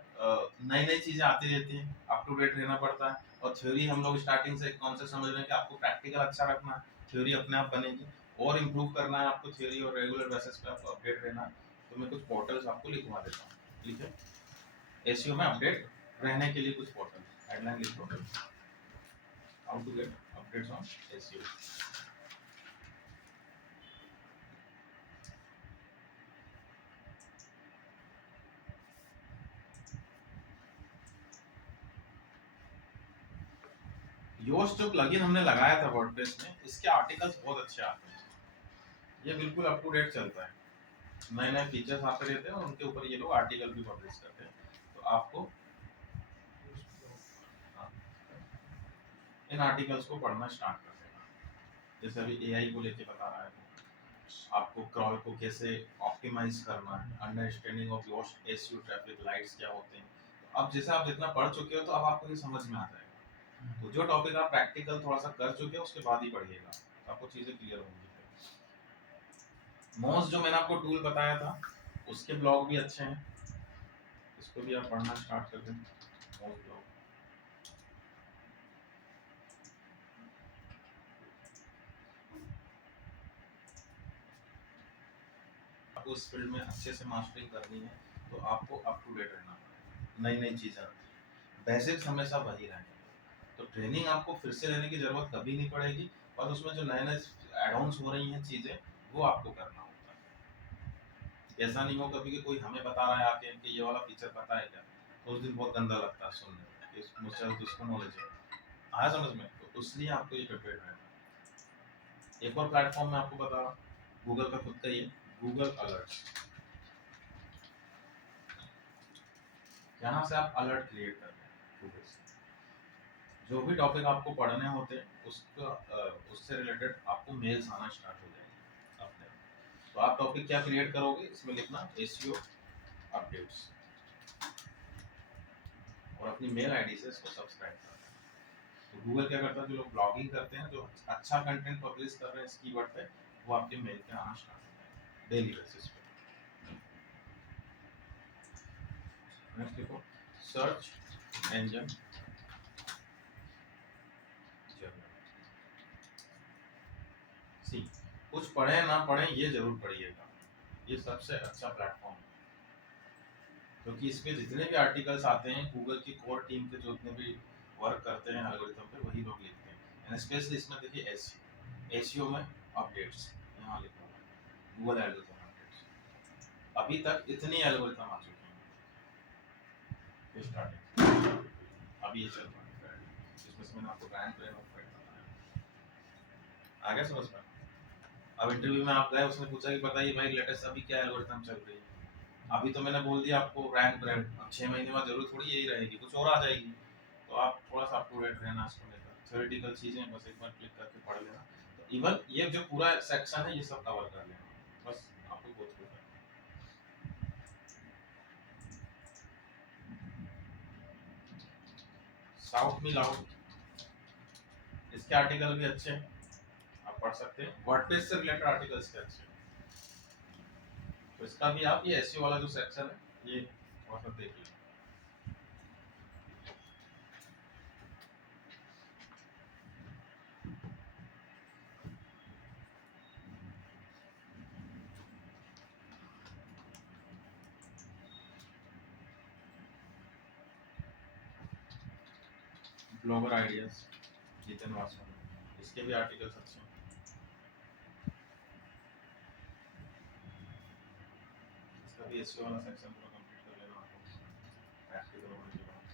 नई नई चीजें आती रहती हैं, अप टू डेट रहना पड़ता है। और थ्योरी हम लोग स्टार्टिंग से कॉन्सेप्ट समझ रहे हैं कि आपको प्रैक्टिकल अच्छा रखना है, थ्योरी अपने आप बनेगी, और इम्प्रूव करना है आपको थ्योरी, और रेगुलर बेसिस पे आपको अपडेट रहना है। तो मैं कुछ पोर्टल्स आपको लिखवा देता हूँ, ठीक है? एसईओ में अपडेट रहने के लिए कुछ पोर्टल हेडलाइन लिख लो, how to get updates on SEO. Yoast जो प्लगइन हमने लगाया था वर्डप्रेस में, इसके आर्टिकल्स बहुत अच्छे आते हैं, ये बिल्कुल अप टू डेट चलता है, नए नए फीचर्स आते रहते हैं और उनके ऊपर ये लोग आर्टिकल भी पब्लिश करते हैं। तो आपको हाँ, इन आर्टिकल्स को पढ़ना स्टार्ट कर देना। जैसे अभी एआई को लेके बता रहा है, आपको क्रॉल को कैसे ऑप्टिमाइज करना है, understanding of Yoast SEO traffic lights क्या होते हैं। तो अब जैसे आप जितना पढ़ चुके हो तो अब आपको ये समझ में आ जाएगा। तो जो टॉपिक आप प्रैक्टिकल थोड़ा सा कर चुके हो उसके बाद ही पढ़िएगा, तो आपको चीजें क्लियर होंगी। मोस्ट जो मैंने आपको टूल बताया था उसके ब्लॉग भी अच्छे हैं, इसको भी आप पढ़ना स्टार्ट कर दें। मोस्ट ब्लॉग आपको इस फील्ड में अच्छे से मास्टरिंग करनी है तो आपको अप टू डेट रहना पड़ेगा, नई नई चीजें आती हैं, बेसिक्स हमेशा वही रहेंगे। तो ट्रेनिंग आपको फिर से लेने की जरूरत कभी नहीं पड़ेगी, और उसमें जो नए नए एड-ऑन्स हो रही हैं चीजें वो आपको करना होता है। ऐसा नहीं हो कभी कि कोई हमें बता रहा है आके कि ये वाला फीचर पता है क्या, तो उस दिन बहुत गंदा लगता है सुनने में कि मुझसे जिसको नॉलेज है आया समझ में, तो इसलिए आपको ये प्रिपेयर रहना है। एक और प्लेटफॉर्म मैं आपको बता रहा हूँ, गूगल का खुद का ही है, गूगल अलर्ट्स। यहाँ से आप अलर्ट क्रिएट कर रहे हैं गूगल से, जो भी टॉपिक आपको पढ़ने होते हैं उसका उससे रिलेटेड आपको मेल्स आना स्टार्ट हो जाएंगे अपने। तो आप टॉपिक क्या क्रिएट करोगे, इसमें लिखना एसईओ अपडेट्स, और अपनी मेल आईडी से इसको सब्सक्राइब करना। तो गूगल क्या करता है, जो लोग ब्लॉगिंग करते हैं, जो अच्छा कंटेंट पब्लिश कर रहे हैं इस कीवर्ड पे, वो आपके मेल पे आना स्टार्ट हो जाएगा डेली बेसिस पे। नेक्स्ट देखो, सर्च इंजन सी, कुछ पढ़े ना पढ़े ये जरूर पढ़िएगा, ये सबसे अच्छा प्लेटफॉर्म है, क्योंकि इसमें जितने भी आर्टिकल्स आते हैं गूगल की कोर टीम के जो जितने भी वर्क करते हैं एल्गोरिथम पे वही लोग लिखते हैं। एंड स्पेशली इसमें देखिए एसईओ में अपडेट्स यहाँ लिखा हुआ है गूगल एल्गोरिथम अपडेट्स। अभी तक इतनी एल्गोरिथम आ चुके हैं स्टार्टिंग, अभी ये चल रहा है इसमें से मैंने आपको रैंक बताया। आ गया समझ में? अब इंटरव्यू में आप गए, उसने पूछा कि बताइए भाई लेटेस्ट अभी क्या एल्गोरिथम चल रही है। अभी तो मैंने बोल दिया आपको रैंक ब्रांड, अब 6 महीने बाद जरूरत थोड़ी यही रहेगी, कुछ और आ जाएगी। तो आप थोड़ा सा अप टू डेट रहना इसको लेकर, थ्योरेटिकल चीजें बस एक बार क्लिक करके पढ़ लेना। तो इवन ये जो पूरा सेक्शन है ये सब कवर कर लेना, बस आपको गो थ्रू करना। साउथ मी लाउड, इसके आर्टिकल भी अच्छे हैं, आप पढ़ सकते हैं। वर्डप्रेस से रिलेटेड आर्टिकल्स के अच्छे हैं, तो इसका भी आप ये एसईओ वाला जो सेक्शन है ये थोड़ा सा देख लीजिए। ब्लॉगर आइडियाज जितन वासवानी, इसके भी आर्टिकल्स अच्छे हैं। इसका भी एसईओ वाला सेक्शन पूरा कंप्लीट कर लेना आपको प्रैक्टिकल होने के बाद।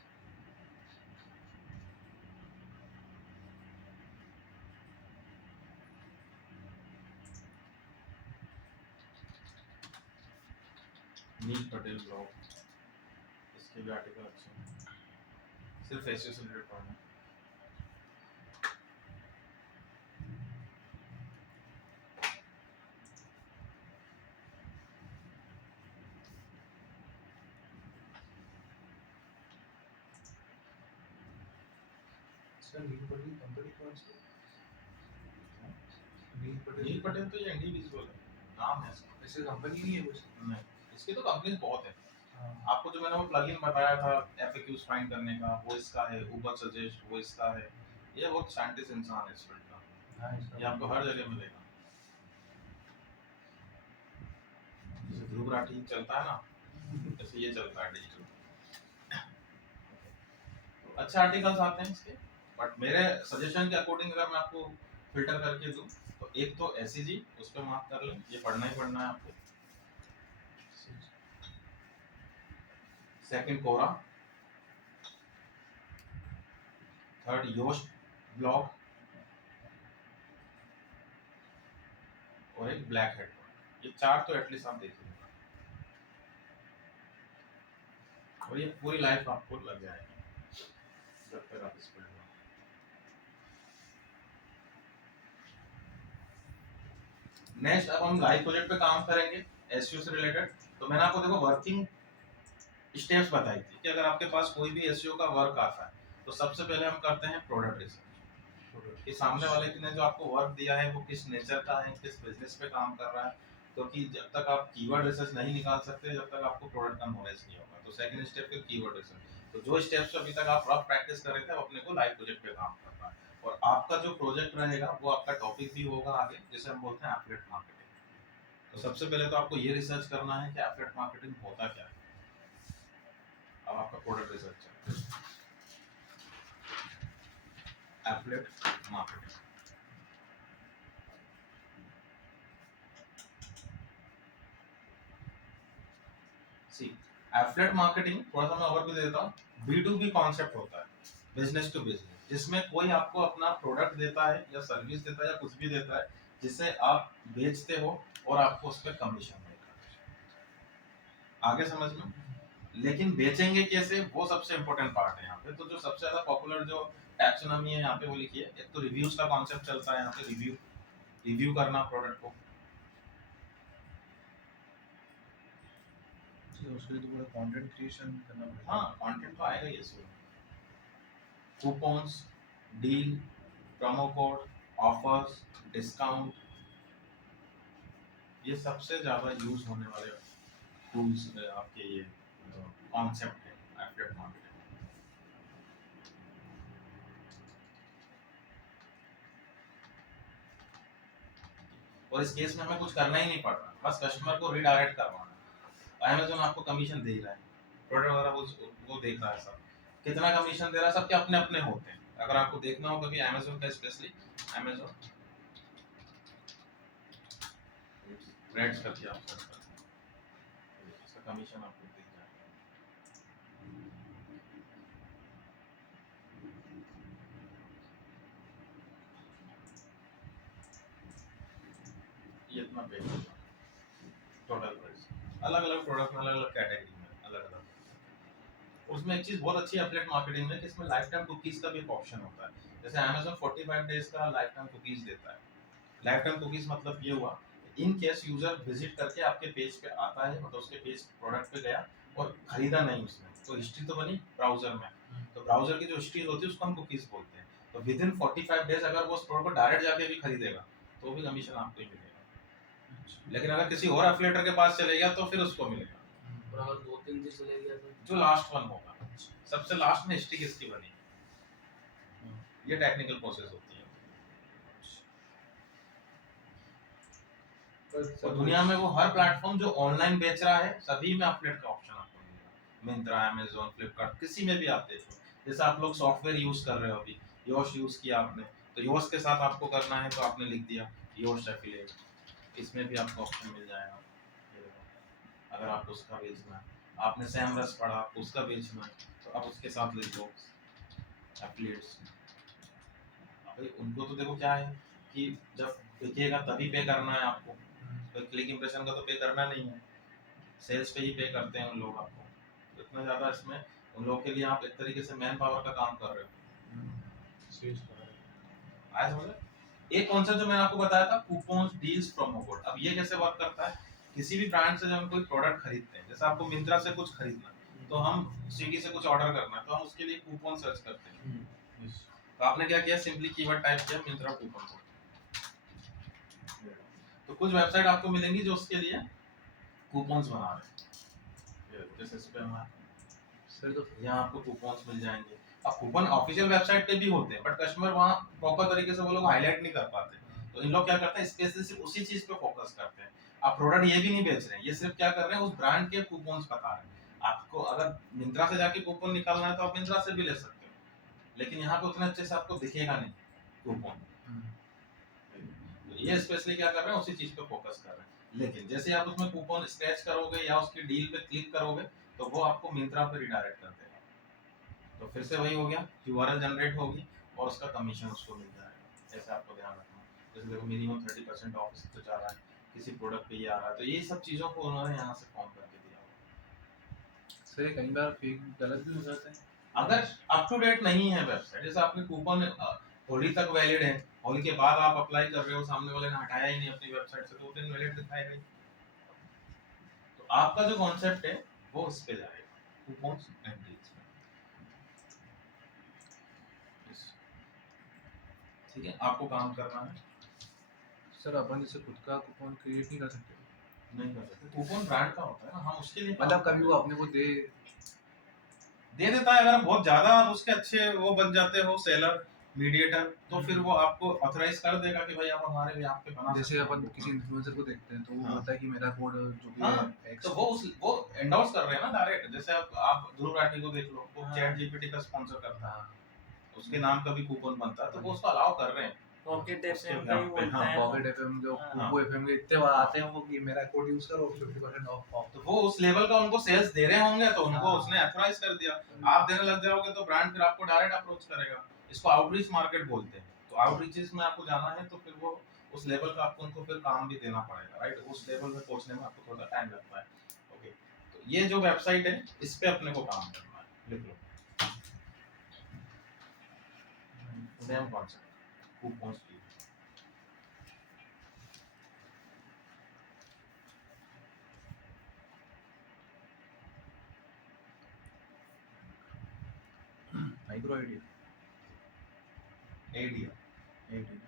नील पटेल ब्लॉग, इसके भी आर्टिकल अच्छे हैं, सिर्फ एसईओ से रिलेटेड पढ़ना है। सर नील पटेल कंपनी कौन सी है? नील पटेल नील पटेल तो ये इंडिविजुअल है, नाम है इसका। ऐसे कंपनी नहीं है कुछ? नहीं, इसकी तो कंपनीज बहुत है। हाँ आपको जो मैंने वो प्लगइन बताया था एफएक्यूज फाइंड करने का, वो इसका है। उबर सजेस्ट, वो इसका है। ये बहुत साइंटिस्ट इंसान है इस फील्ड का, हाँ इसका ये आपको हर जगह मिलेगा। जैसे ध्रुव राठी चलता है ना, जैसे ये चलता है डिजिटल। तो अच्छे आर्टिकल्स आते हैं इसके, बट मेरे सजेशन के अकॉर्डिंग अगर मैं आपको फिल्टर करके दूं तो एक तो एसईजी, उस पर मार्क कर लें, ये पढ़ना ही पढ़ना है आपको। सेकंड कोरा, थर्ड योस्ट ब्लॉग, और एक ब्लैक हेड। ये चार तो एटलीस्ट आप देखिए, और ये पूरी लाइफ आपको लग जाएगी जब तक आप इस फील्ड में। नेक्स्ट अब हम लाइव प्रोजेक्ट पे काम करेंगे एसईओ से रिलेटेड। तो मैंने आपको देखो वर्किंग स्टेप्स बताई थी कि अगर आपके पास कोई भी एसईओ का वर्क आता है तो सबसे पहले हम करते हैं प्रोडक्ट रिसर्च, कि सामने वाले ने जो आपको वर्क दिया है वो किस नेचर का है, किस बिजनेस पे काम कर रहा है। क्योंकि जब तक आप कीवर्ड रिसर्च नहीं निकाल सकते जब तक आपको प्रोडक्ट का नॉलेज नहीं होगा। तो सेकंड स्टेप है कीवर्ड रिसर्च। तो जो स्टेप्स अभी तक आप रफ प्रैक्टिस कर रहे थे अपने को लाइव प्रोजेक्ट पे काम करना है, और आपका जो प्रोजेक्ट रहेगा वो आपका टॉपिक भी होगा आगे, जिसे हम बोलते हैं एफिलिएट मार्केटिंग। तो सबसे पहले तो आपको ये रिसर्च करना है कि एफिलिएट मार्केटिंग होता क्या है। अब आपका प्रोडक्ट रिसर्च है एफिलिएट मार्केटिंग। सी एफिलिएट मार्केटिंग थोड़ा सा मैं ओवरव्यू दे देता हूँ। B2B कॉन्सेप्ट होता है, बिजनेस टू बिजनेस, जिसमें कोई आपको अपना प्रोडक्ट देता है या सर्विस देता है या कुछ भी देता है जिसे आप बेचते हो और आपको उस पर कमीशन मिलता है। आगे समझ में? लेकिन बेचेंगे कैसे, वो सबसे इंपॉर्टेंट पार्ट है यहाँ पे। तो जो सबसे ज्यादा पॉपुलर जो टैक्सोनॉमी है यहाँ पे वो लिखिए। एक तो रिव्यूज का कॉन्सेप्ट चलता है यहाँ पे, रिव्यू करना प्रोडक्ट को। उसके लिए तो पूरा कंटेंट क्रिएशन करना पड़ेगा। हाँ, कंटेंट तो आएगा ही इसमें। Coupons, deal, promo code, offers, discount, ये सबसे ज्यादा यूज होने वाले टूल्स आपके ये कॉन्सेप्ट है एफिलिएट मार्केटिंग। और इस केस में हमें कुछ करना ही नहीं पड़ रहा, बस कस्टमर को रीडायरेक्ट करवाना है। अमेज़न आपको कमीशन दे ही रहा है, प्रोडक्ट वगैरह वो देख रहा है सब, कितना कमीशन दे रहा है, सबके अपने अपने होते हैं। अगर आपको देखना हो कभी अमेज़न का, स्पेशली अमेज़न रेट्स करके आप सर्च करते हैं, इसका कमीशन आपको दिख जाएगा। ये इतना पे होगा टोटल प्राइस, अलग अलग प्रोडक्ट में अलग अलग कैटेगरी में अलग अलग। उसमें एक चीज बहुत अच्छी है एफिलिएट मार्केटिंग में कि इसमें लाइफ टाइम कुकीज का भी एक ऑप्शन होता है। जैसे अमेज़न 45 डेज का लाइफ टाइम कुकीज देता है। लाइफ टाइम कुकीज मतलब ये हुआ, इन केस यूजर विजिट करके आपके पेज पे आता है, मतलब उसके पेज प्रोडक्ट पे गया और खरीदा नहीं उसने, तो हिस्ट्री तो बनी ब्राउजर में, तो ब्राउजर की जो हिस्ट्री होती है उसको हम कुकीज बोलते हैं। तो विद इन 45 डेज अगर वो उस प्रोडक्ट को डायरेक्ट जाके भी खरीदेगा तो भी कमीशन आपको ही मिलेगा, लेकिन अगर किसी और एफिलिएटर के पास चले गया तो फिर उसको मिलेगा। और अगर 2-3 दिन चले गया तो जो लास्ट वन होगा, सबसे लास्ट में हिस्ट्री किसकी बनी, ये टेक्निकल प्रोसेस होती है। और दुनिया में वो हर प्लेटफॉर्म जो ऑनलाइन बेच रहा है सभी में एफिलिएट का ऑप्शन आपको मिलेगा। मिंत्रा, अमेज़न, फ्लिपकार्ट, किसी में भी आप देखो। जैसे आप लोग सॉफ्टवेयर यूज कर रहे हो, अभी योश यूज किया आपने, तो योश के साथ आपको करना है तो आपने लिख दिया योश एफिलिएट, इसमें भी आपको ऑप्शन मिल जाएगा। ये देखो, अगर आपको उसका बेचना है, आपने सैमरस पढ़ा आपको उसका बेचना है तो आप उसके साथ लिख दो एफिलिएट्स। भाई उनको तो देखो क्या है कि जब बिकेगा तभी पे करना है आपको, तो क्लिक इंप्रेशन का तो पे करना नहीं है, सेल्स पे ही पे करते हैं उन लोग आपको। तो इतना ज़्यादा इसमें उन लोगों के लिए आप एक तरीके से मैन पावर का काम कर रहे हो। आया समझ में? एक कॉन्सेप्ट जो मैंने आपको बताया था कूपन्स, डील्स, प्रोमो कोड, अब ये कैसे वर्क करता है, किसी भी ब्रांड से जब हम कोई प्रोडक्ट खरीदते हैं, जैसे आपको मिंत्रा से कुछ खरीदना है तो हम स्विगी से कुछ ऑर्डर करना है तो हम उसके लिए कूपन सर्च करते हैं। तो आपने क्या किया, सिंपली कीवर्ड टाइप किया मिंत्रा कूपन कोड, तो कुछ वेबसाइट आपको मिलेंगी जो उसके लिए कूपन्स बना रहे हैं, जैसे इस पे हमारा सर तो यहाँ आपको कूपन्स मिल जाएंगे। अब कूपन ऑफिशियल वेबसाइट पे भी होते हैं बट कस्टमर वहाँ प्रॉपर तरीके से वो लोग हाईलाइट नहीं कर पाते, तो इन लोग क्या करते हैं स्पेशली सिर्फ उसी चीज पे फोकस करते हैं। आप प्रोडक्ट ये भी नहीं बेच रहे हैं, ये सिर्फ क्या कर रहे हैं उस ब्रांड के कूपन्स बता रहे हैं। आपको अगर मिंत्रा से जाके कूपन निकालना है तो आप मिंत्रा से भी ले सकते हो, लेकिन यहाँ पे उतने अच्छे से आपको दिखेगा नहीं कूपन। ये स्पेशली क्या कर रहे हैं उसी चीज पे फोकस कर रहे हैं, लेकिन जैसे आप उसमें कूपन स्क्रैच करोगे या उसकी डील पे क्लिक करोगे तो वो आपको मिंत्रा पे रिडायरेक्ट कर देगा, तो फिर से वही हो गया, यूआरएल जनरेट होगी और उसका कमीशन उसको मिल जाएगा। ऐसे आपको ध्यान रखना है। जैसे देखो मिनिमम 30% ऑफ इस पे जा रहा है, किसी प्रोडक्ट पे ये आ रहा है, तो ये सब चीज़ों को उन्होंने यहाँ से फॉर्म करके दिया होगा। सर ये कई बार फेक गलत भी हो जाता है। अगर अप टू डेट नहीं है वेबसाइट, जैसे आपने कूपन होली तक वैलिड है, होली के बाद आप अप्लाई कर रहे हो, सामने वाले ने हटाया ही नहीं अपनी वेबसाइट से, तो दिन वैलिड दिखाएगा ही। तो आपका जो कॉन्सेप्ट है वो इस पे जाएगा, कूपन्स एंड डील्स में। ठीक है, आपको काम करना है। सर अपन जैसे खुद का कूपन क्रिएट नहीं कर सकते? नहीं कर सकते, कूपन ब्रांड का होता है ना, हम उसके लिए मतलब कभी वो अपने को दे देता है। अगर बहुत ज्यादा आप उसके अच्छे वो बन जाते हो सेलर मीडिएटर, तो फिर वो आपको ऑथराइज कर देगा कि भाई आप हमारे भी आपके बना जैसे सकते हो अपन coupon। किसी इन्फ्लुएंसर को देखते हैं तो वो हाँ। बोलता है कि मेरा कोड जो भी हाँ, है X तो वो एंडोर्स कर रहे हैं ना डायरेक्ट। जैसे आप ध्रुव राठी को देख लो, वो हाँ। चैट जीपीटी का स्पॉन्सर करता है, हाँ उसके नाम का भी कूपन बनता है, तो वो उसको अलाउ कर रहे हैं। पॉकेट उसके एफएम का ही नाम पे, बोलता हाँ, है पॉकेट एफएम जो हाँ। कुकू एफएम के इतने बार आते हैं वो कि मेरा कोड यूज करो 50% ऑफ। तो वो उस लेवल का उनको सेल्स दे रहे होंगे तो उनको हाँ। उसने ऑथराइज कर दिया। आप देने लग जाओगे तो ब्रांड फिर आपको डायरेक्ट अप्रोच करेगा। इसको आउटरीच मार्केट बोलते हैं। तो आउटरीचेस में आपको जाना है तो फिर वो उस लेवल का आपको उनको फिर काम भी देना पड़ेगा, राइट। उस लेवल पे पहुंचने में आपको थोड़ा टाइम लगता है। ओके, तो ये जो वेबसाइट है इस पे अपने को काम करना है। लिख लो सेम कॉन्सेप्ट, कूपन्स की। माइक्रो आईडिया एडिया एडी